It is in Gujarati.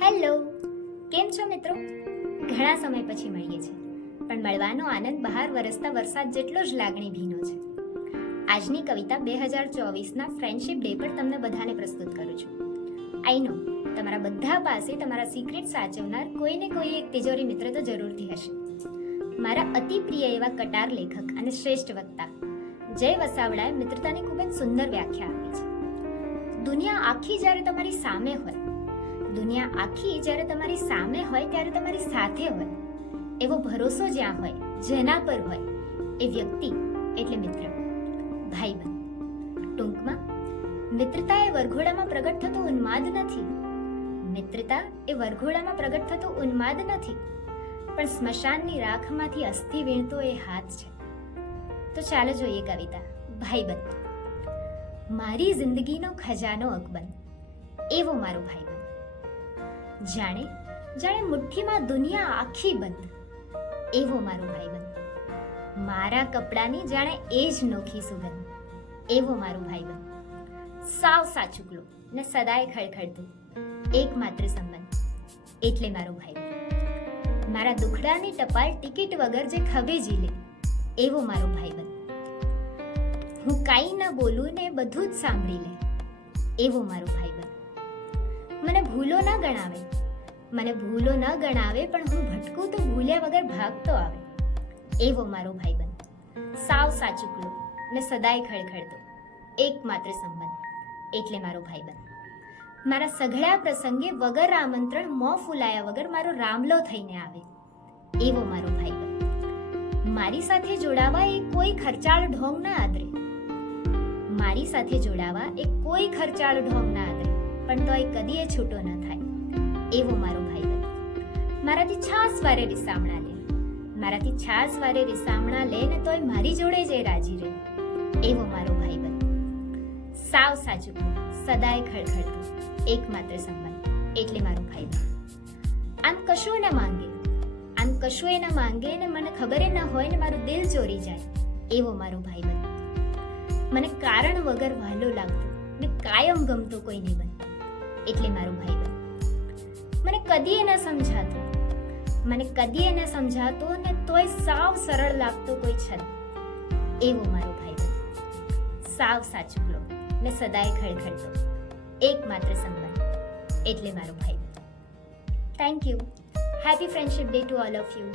હેલો, કેમ છો મિત્રો? ઘણા સમય પછી મળીએ છીએ, પણ મળવાનો આનંદ બહાર વરસતા વરસાદ જેટલો જ લાગણી ભીનો છે. આજની કવિતા 2024ના ફ્રેન્ડશિપ ડે પર તમને બધાને પ્રસ્તુત કરું છું. આઈ નો તમારા બધા પાસે તમારા સિક્રેટ સાચવનાર કોઈને કોઈ એક તિજોરી મિત્ર તો જરૂરથી હશે. મારા અતિ પ્રિય એવા કટાર લેખક અને શ્રેષ્ઠ વક્તા જય વસાવડાએ મિત્રતાની ખૂબ જ સુંદર વ્યાખ્યા આપી છે. દુનિયા આખી જ્યારે તમારી સામે હોય, દુનિયા આખી જ્યારે તમારી સામે હોય ત્યારે તમારી સાથે હોય, એવો ભરોસો જ્યાં હોય, જેના પર હોય, એ વ્યક્તિ એટલે મિત્ર, ભાઈબંધ. ટૂંકમાં, મિત્રતા એ વરઘોડામાં પ્રગટ થતો ઉન્માદ નથી. મિત્રતા એ વરઘોડામાં પ્રગટ થતો ઉન્માદ નથી, પણ સ્મશાનની રાખમાંથી અસ્થિ વીણતો એ હાથ છે. તો ચાલો જોઈએ કવિતા ભાઈબંધ. મારી જિંદગીનો ખજાનો અકબંધ, એવો મારો ભાઈબંધ. જાણે જાણે મુઠ્ઠીમાં દુનિયા આખી બંધ, એવો મારો ભાઈબંધ. મારા કપડાની જાણે એ જ નોખી સુગંધ, એવો મારો ભાઈબંધ. સાવ સાચુકલો ને સદાય ખળખળતું એકમાત્ર સંબંધ, એટલે મારો ભાઈબંધ. મારા દુખડાની ટપાલ ટિકિટ વગર જે ખભે ઝીલે, એવો મારો ભાઈબંધ. હું કાંઈ ન બોલું ને બધું જ સાંભળી લે, એવો મારો ભાઈબંધ. મને ભૂલો ન ગણાવે, મને ભૂલો ન ગણાવે, પણ હું ભટકું તો ભૂલ્યા વગર ભાગતો આવે, એવો મારો ભાઈબંધ. સાવ સાચુકલો ને સદાય ખળખળતો એકમાત્ર સંબંધ, એટલે મારો ભાઈબંધ. મારા સઘળા પ્રસંગે વગર આમંત્રણ મોં ફૂલાયા વગર મારો રામલો થઈને આવે, એવો મારો ભાઈબંધ. મારી સાથે જોડાવા એ કોઈ ખર્ચાળ ઢોંગ ના આદરે, મારી સાથે જોડાવા એ કોઈ ખર્ચાળ ઢોંગ ના આદરે, પણ તોય કદી એ છૂટો ન થાય, એવો મારો ભાઈબંધ. મારાથી છાસ વારે રિસામણા લે, મારાથી છાસ વારે રિસામણા લે ને તોય મારી જોડે જ એ રાજી રહે, એવો મારો ભાઈબંધ. સાવ સાચું, સદાય ખળખળતો એકમાત્ર સંબંધ, એટલે મારો ભાઈબંધ. આમ કશું ન માંગે, આમ કશું એ ન માંગે ને મને ખબર ન હોય ને મારું દિલ ચોરી જાય, એવો મારો ભાઈબંધ. મને કારણ વગર વહાલો લાગતો ને કાયમ ગમતો કોઈ નિબંધ, એટલે મારો ભાઈબંધ. મને કદી ન સમજાતો, મને કદી ન સમજાતો ને તોય સાવ સરળ લાગતો કોઈ છલ, એવો મારો ભાઈબંધ. સાવ સાચુકલો ને સદાય ખળખળતો એકમાત્ર સંબંધ, એટલે મારો ભાઈબંધ. Thank you. Happy friendship day to all of you.